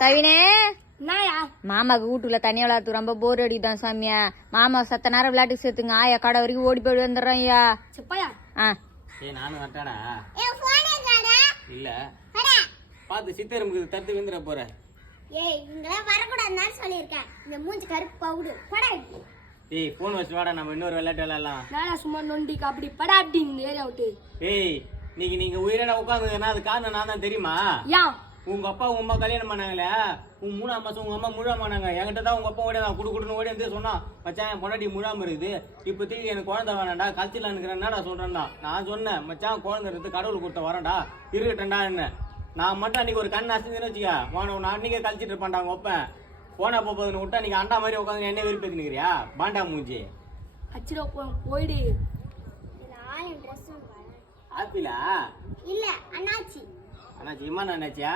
கவினே நாயா மாமாக்கு வீட்டுல தனியா விளையாட்டு ரொம்ப போர் அடிக்குதான் சாமியா. மாமா சத்த நேரம் விளையாட்டுக்கு சேர்த்துங்க. ஆயா கடை வரைக்கும் ஓடி போய் வந்துடுறோம் ஐயா. செப்பாயா நானும் வரட்டானா இல்ல பாத்து சித்தரும்புக்கு தத்து விந்துற போற. ஏய் இங்கலாம் வரக்கூடாதுன்னு சொல்லியிருக்கேன். இந்த மூஞ்சி கருப்பு பவுடு படா. ஏய் போன் வச்சு வாடா, நம்ம இன்னொரு விளையாட்டு விளையாடலாம். நானா சும்மா நொண்டிக்கு அப்படி படா அப்படி இந்த ஏரியா விட்டு. ஏய் நீங்க உயிரோட உட்காந்துங்கன்னா அது காரணம் நான் தான் தெரியுமா? யா உங்க அப்பா உங்க அம்மா கல்யாணம் பண்ணாங்களே, உங்க 3ஆம் மாசம் உங்க அம்மா முழாமானாங்க. என்கிட்ட தான் உங்க அப்பா ஓடியா குடுன்னு ஓடி வந்து சொன்னா, மச்சான் என் பொண்டாட்டி முழாம இருக்குது, இப்போதைக்கு எனக்கு குழந்தை வேணாண்டா, கழிச்சிடலான்னு சொல்றேன்டா. நான் சொன்னேன் மச்சான் குழந்தை எடுத்து கடவுள் கொடுத்த வரேன்டா, இருக்கட்டா என்ன. நான் மட்டும் அன்னைக்கு ஒரு கண் அசைஞ்சுன்னு வச்சுக்க, நான் அன்னைக்கே கழிச்சிட்டு இருப்பான்டா உங்க ஒப்பேன். போனா போகுதுன்னு விட்டா நீங்க அண்டா மாதிரி உட்காந்து என்ன விருப்பத்துனுக்கிறியா பாண்டா மூஞ்சி. அச்சிரோ போயிடு. ஆப்பிளா இல்ல அண்ணாச்சி. அண்ணாச்சி இம்மா அண்ணாச்சியா?